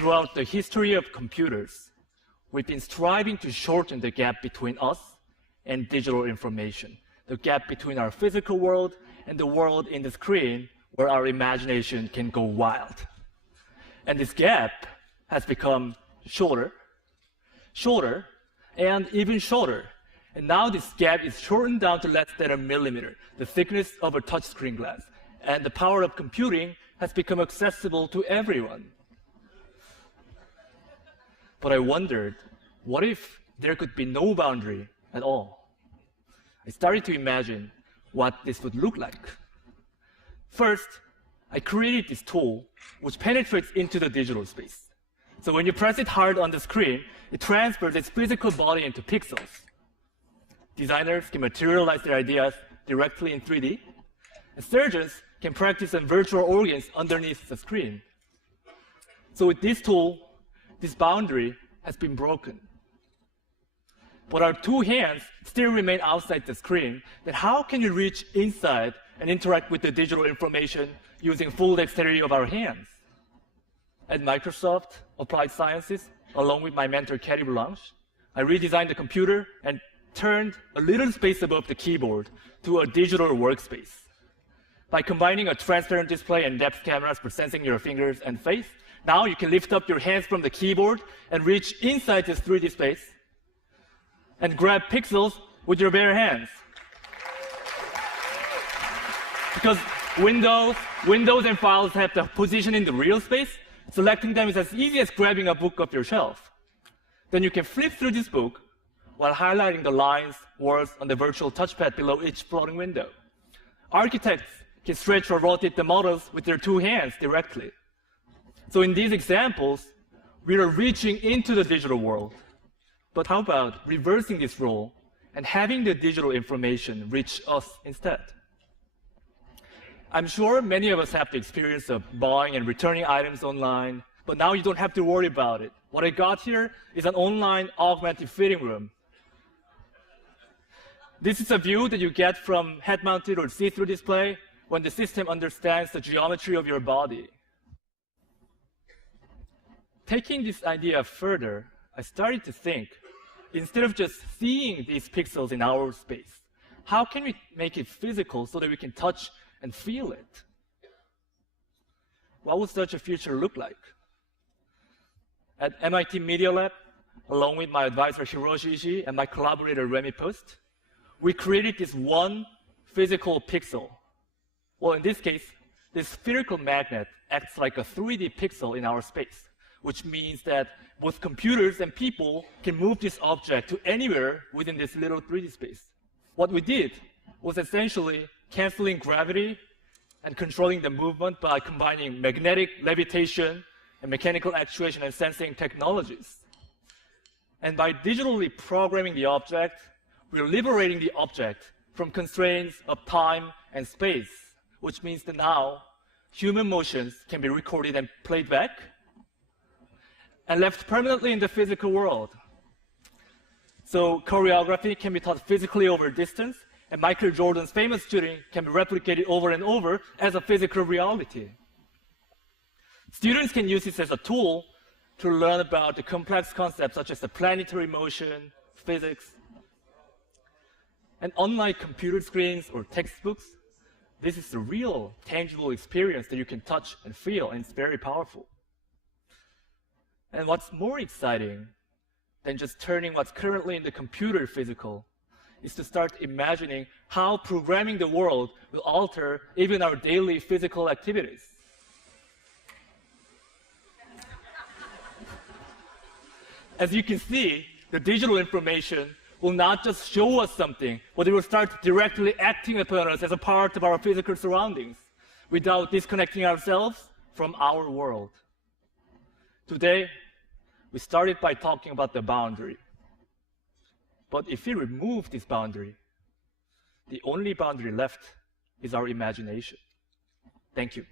Throughout the history of computers, we've been striving to shorten the gap between us and digital information, the gap between our physical world and the world in the screen where our imagination can go wild. And this gap has become shorter, shorter, and even shorter. And now this gap is shortened down to less than a millimeter, the thickness of a touchscreen glass. And the power of computing has become accessible to everyone. But I wondered, what if there could be no boundary at all? I started to imagine what this would look like. First, I created this tool which penetrates into the digital space. So when you press it hard on the screen, it transfers its physical body into pixels. Designers can materialize their ideas directly in 3D, and surgeons can practice on virtual organs underneath the screen. So with this tool, this boundary has been broken. But our two hands still remain outside the screen. Then how can you reach inside and interact with the digital information using full dexterity of our hands? At Microsoft Applied Sciences, along with my mentor, Cathy Blanche, I redesigned the computer and turned a little space above the keyboard to a digital workspace. By combining a transparent display and depth cameras for sensing your fingers and face, now you can lift up your hands from the keyboard and reach inside this 3D space and grab pixels with your bare hands. Because Windows and files have the position in the real space, selecting them is as easy as grabbing a book off your shelf. Then you can flip through this book while highlighting the lines, words on the virtual touchpad below each floating window. Architects can stretch or rotate the models with their two hands directly. So in these examples, we are reaching into the digital world. But how about reversing this role and having the digital information reach us instead? I'm sure many of us have the experience of buying and returning items online, but now you don't have to worry about it. What I got here is an online augmented fitting room. This is a view that you get from head-mounted or see-through display when the system understands the geometry of your body. Taking this idea further, I started to think, instead of just seeing these pixels in our space, how can we make it physical so that we can touch and feel it? What would such a future look like? At MIT Media Lab, along with my advisor Hiroshi Ishii and my collaborator Remy Post, we created this one physical pixel. Well, in this case, this spherical magnet acts like a 3D pixel in our space, which means that both computers and people can move this object to anywhere within this little 3D space. What we did was essentially canceling gravity and controlling the movement by combining magnetic levitation and mechanical actuation and sensing technologies. And by digitally programming the object, we're liberating the object from constraints of time and space, which means that now human motions can be recorded and played back and left permanently in the physical world. So choreography can be taught physically over distance, and Michael Jordan's famous shooting can be replicated over and over as a physical reality. Students can use this as a tool to learn about the complex concepts such as the planetary motion, physics. And unlike computer screens or textbooks, this is the real, tangible experience that you can touch and feel, and it's very powerful. And what's more exciting than just turning what's currently in the computer physical is to start imagining how programming the world will alter even our daily physical activities. As you can see, the digital information will not just show us something, but it will start directly acting upon us as a part of our physical surroundings without disconnecting ourselves from our world. Today, we started by talking about the boundary. But if we remove this boundary, the only boundary left is our imagination. Thank you.